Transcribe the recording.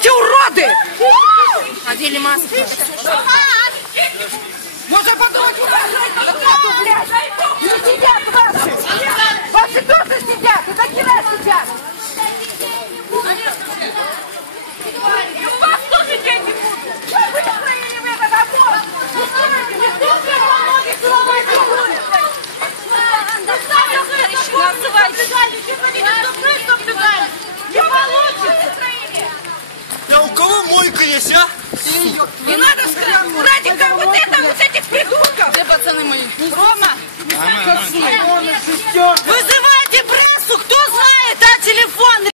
эти уроды! Одели маски. Можно подумать, блядь! Не сидят ваши! Ваши тоже сидят! И такие сидят! И у вас тоже дети будут! Вы настроили в этот обоз! Не получится! А у кого мойка есть, а? Не надо ради как вот это, вот этих придурков! Где пацаны мои? Рома!